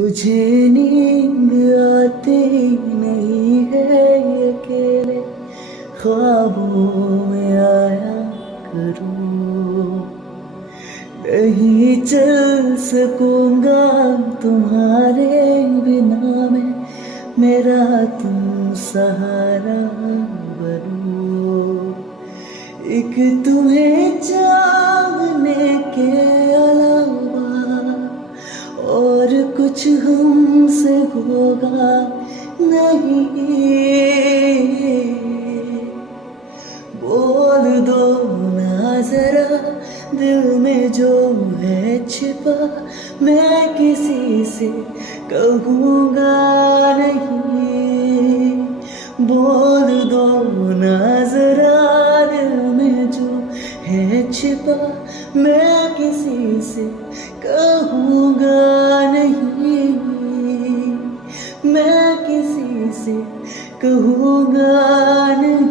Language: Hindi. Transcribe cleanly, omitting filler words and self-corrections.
मुझे नींद आती नहीं है, अकेले ख्वाबों में आया करूं। नहीं चल सकूंगा तुम्हारे बिना मैं, मेरा तुम सहारा बनो। एक तुम्हें चाहने के अलावा और कुछ हमसे होगा नहीं। बोल दो ना जरा दिल में जो है छिपा, मैं किसी से कहूँगा नहीं। बोल दो ना जरा दिल में जो है छिपा, मैं किसी से कहूँगा नहीं। मैं किसी से कहूँगा नहीं।